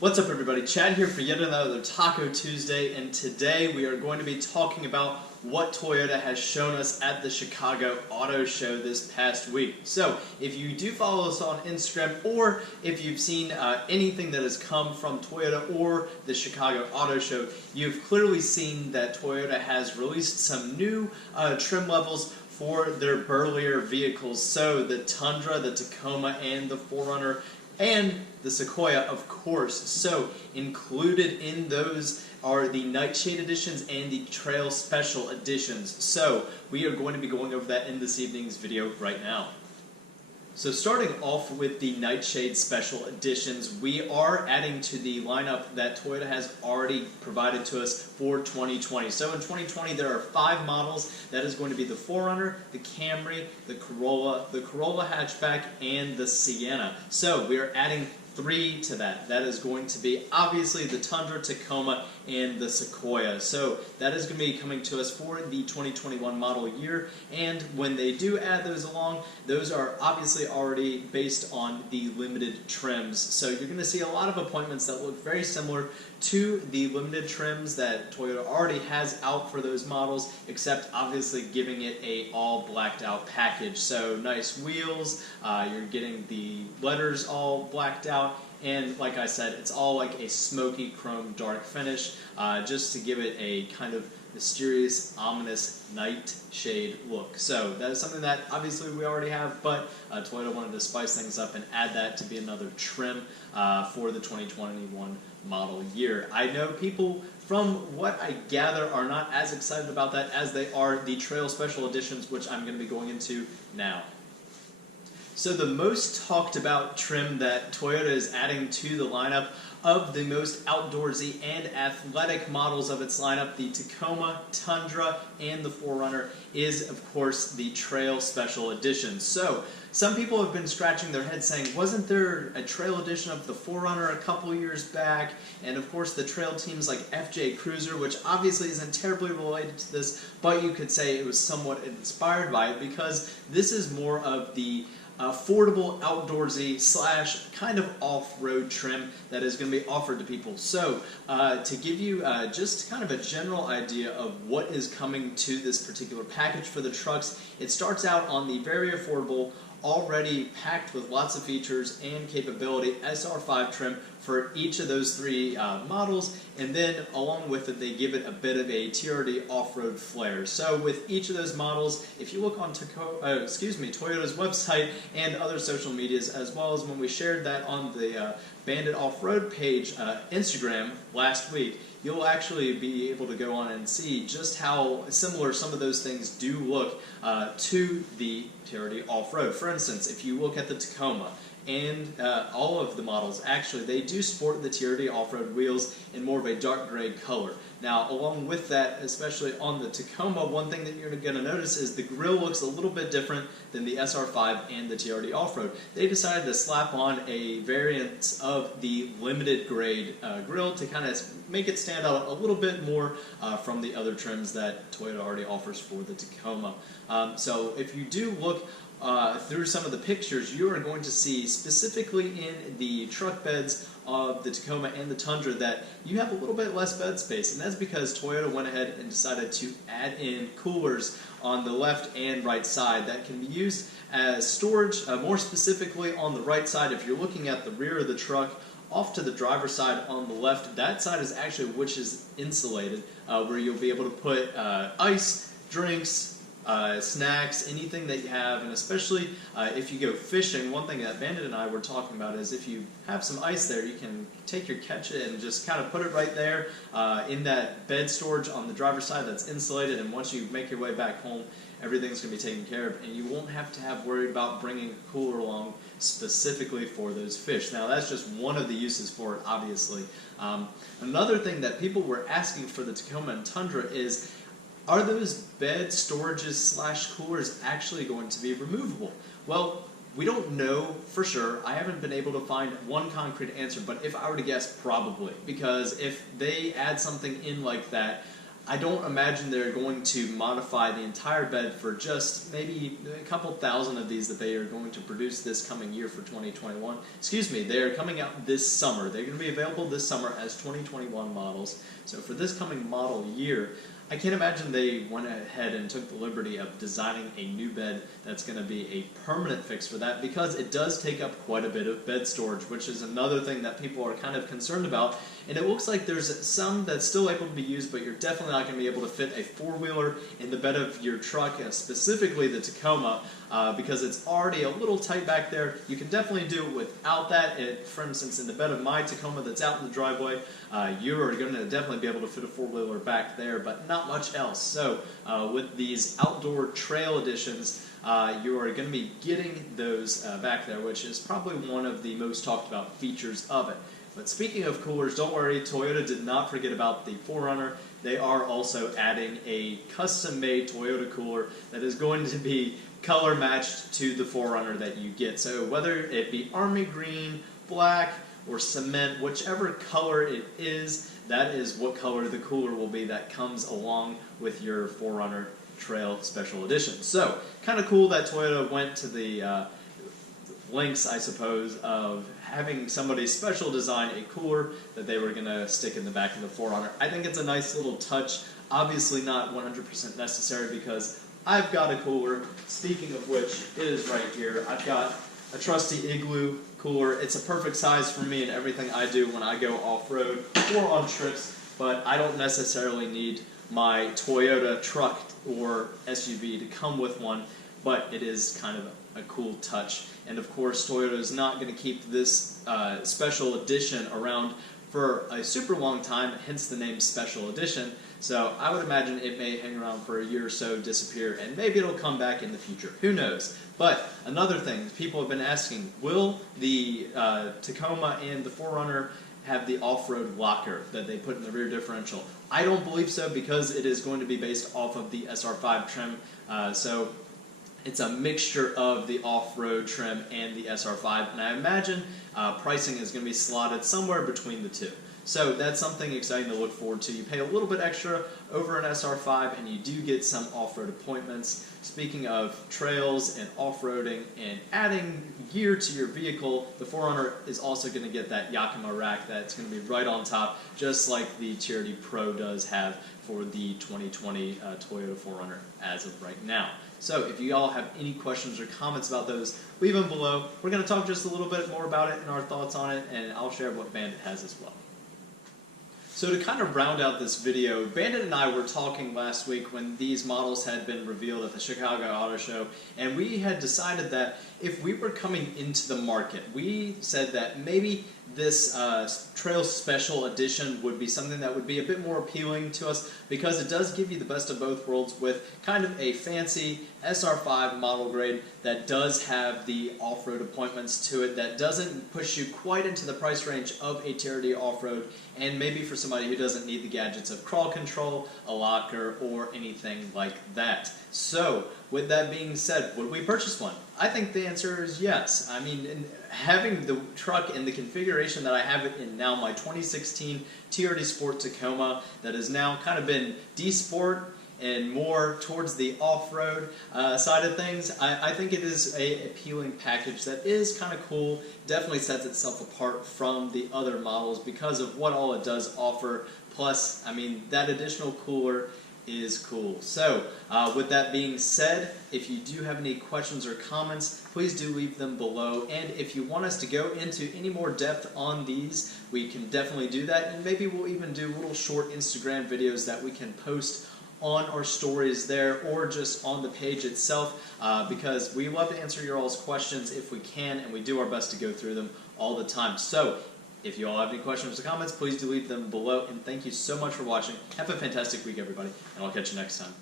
What's up everybody, Chad here for yet another Taco Tuesday, and today we are going to be talking about what Toyota has shown us at the Chicago Auto Show this past week. So, if you do follow us on Instagram, or if you've seen anything that has come from Toyota or the Chicago Auto Show, you've clearly seen that Toyota has released some new trim levels for their burlier vehicles. So, the Tundra, the Tacoma, and the 4Runner, and the Sequoia, of course. So, included in those are the Nightshade editions and the Trail Special editions. So, we are going to be going over that in this evening's video right now. So starting off with the Nightshade Special Editions, we are adding to the lineup that Toyota has already provided to us for 2020. So in 2020 there are 5 models. That is going to be the 4Runner, the Camry, the Corolla hatchback, and the Sienna. So we are adding 3 to that. That is going to be obviously the Tundra, Tacoma, and the Sequoia. So that is going to be coming to us for the 2021 model year, and when they do add those along, those are obviously already based on the limited trims. So you're going to see a lot of appointments that look very similar to the limited trims that Toyota already has out for those models, except obviously giving it a all blacked out package. So nice wheels, you're getting the letters all blacked out, and like I said, it's all like a smoky chrome dark finish, just to give it a kind of mysterious, ominous nightshade look. So that is something that obviously we already have, but Toyota wanted to spice things up and add that to be another trim for the 2021 model year. I know people, from what I gather, are not as excited about that as they are the Trail Special Editions, which I'm going to be going into now. So the most talked about trim that Toyota is adding to the lineup of the most outdoorsy and athletic models of its lineup, the Tacoma, Tundra, and the 4Runner, is of course the Trail Special Edition. So some people have been scratching their heads saying, wasn't there a Trail edition of the 4Runner a couple years back? And of course the Trail teams like FJ Cruiser, which obviously isn't terribly related to this, but you could say it was somewhat inspired by it, because this is more of the affordable, outdoorsy / kind of off-road trim that is going to be offered to people. So to give you just kind of a general idea of what is coming to this particular package for the trucks, it starts out on the very affordable, already packed with lots of features and capability SR5 trim for each of those 3 models, and then along with it they give it a bit of a TRD off-road flair. So with each of those models, if you look on Toyota's website and other social medias, as well as when we shared that on the Bandit Off-Road page Instagram last week, you'll actually be able to go on and see just how similar some of those things do look to the TRD off-road. For instance, if you look at the Tacoma, and all of the models, actually, they do sport the TRD off-road wheels in more of a dark gray color. Now, along with that, especially on the Tacoma, one thing that you're going to notice is the grille looks a little bit different than the SR5 and the TRD off-road. They decided to slap on a variant of the limited grade grille to kind of make it stand out a little bit more from the other trims that Toyota already offers for the Tacoma. So if you do look through some of the pictures, you are going to see specifically in the truck beds of the Tacoma and the Tundra that you have a little bit less bed space, and that's because Toyota went ahead and decided to add in coolers on the left and right side that can be used as storage, more specifically on the right side. If you're looking at the rear of the truck, off to the driver's side on the left, that side is actually which is insulated, where you'll be able to put ice, drinks, snacks, anything that you have, and especially if you go fishing. One thing that Bandit and I were talking about is if you have some ice there, you can take your catch and just kind of put it right there in that bed storage on the driver's side that's insulated, and once you make your way back home, everything's going to be taken care of, and you won't have to have worried about bringing a cooler along specifically for those fish. Now, that's just one of the uses for it, obviously. Another thing that people were asking for the Tacoma and Tundra is, are those bed storages / coolers actually going to be removable? Well, we don't know for sure. I haven't been able to find one concrete answer, but if I were to guess, probably. Because if they add something in like that, I don't imagine they're going to modify the entire bed for just maybe a couple thousand of these that they are going to produce this coming year for 2021. Excuse me, they are coming out this summer. They're going to be available this summer as 2021 models. So for this coming model year, I can't imagine they went ahead and took the liberty of designing a new bed that's going to be a permanent fix for that, because it does take up quite a bit of bed storage, which is another thing that people are kind of concerned about. And it looks like there's some that's still able to be used, but you're definitely not going to be able to fit a four-wheeler in the bed of your truck, specifically the Tacoma, because it's already a little tight back there. You can definitely do it without that. For instance, in the bed of my Tacoma that's out in the driveway, you are going to definitely be able to fit a four-wheeler back there, but not much else. So with these outdoor trail editions, you are going to be getting those back there, which is probably one of the most talked about features of it. But speaking of coolers, don't worry, Toyota did not forget about the 4Runner. They are also adding a custom-made Toyota cooler that is going to be color matched to the 4Runner that you get. So whether it be army green, black, or cement, whichever color it is, that is what color the cooler will be that comes along with your 4Runner Trail Special Edition. So, kind of cool that Toyota went to the lengths, I suppose, of having somebody special design a cooler that they were going to stick in the back of the 4Runner. I think it's a nice little touch. Obviously not 100% necessary, because I've got a cooler. Speaking of which, it is right here. I've got a trusty Igloo cooler. It's a perfect size for me and everything I do when I go off-road or on trips, but I don't necessarily need my Toyota truck or SUV to come with one, but it is kind of a cool touch. And of course, Toyota is not going to keep this special edition around for a super long time, hence the name Special Edition. So I would imagine it may hang around for a year or so, disappear, and maybe it'll come back in the future. Who knows? But another thing, people have been asking, will the Tacoma and the 4Runner have the off-road locker that they put in the rear differential? I don't believe so, because it is going to be based off of the SR5 trim. So it's a mixture of the off-road trim and the SR5, and I imagine pricing is going to be slotted somewhere between the two. So that's something exciting to look forward to. You pay a little bit extra over an SR5, and you do get some off-road appointments. Speaking of trails and off-roading and adding gear to your vehicle, the 4Runner is also going to get that Yakima rack that's going to be right on top, just like the Charity Pro does have for the 2020 Toyota 4Runner as of right now. So if you all have any questions or comments about those, leave them below. We're going to talk just a little bit more about it and our thoughts on it, and I'll share what Bandit has as well. So to kind of round out this video, Bandit and I were talking last week when these models had been revealed at the Chicago Auto Show, and we had decided that if we were coming into the market, we said that maybe this Trail Special Edition would be something that would be a bit more appealing to us, because it does give you the best of both worlds with kind of a fancy SR5 model grade that does have the off-road appointments to it, that doesn't push you quite into the price range of a TRD off-road, and maybe for somebody who doesn't need the gadgets of crawl control, a locker, or anything like that. So, with that being said, would we purchase one? I think the answer is yes. I mean, having the truck in the configuration that I have it in now, my 2016 TRD Sport Tacoma, that has now kind of been D-Sport and more towards the off-road side of things, I think it is an appealing package that is kind of cool. Definitely sets itself apart from the other models because of what all it does offer. Plus, I mean, that additional cooler is cool. So, with that being said, if you do have any questions or comments, please do leave them below. And if you want us to go into any more depth on these, we can definitely do that. And maybe we'll even do little short Instagram videos that we can post on our stories there, or just on the page itself, because we love to answer your all's questions if we can, and we do our best to go through them all the time. So, if you all have any questions or comments, please do leave them below, and thank you so much for watching. Have a fantastic week, everybody, and I'll catch you next time.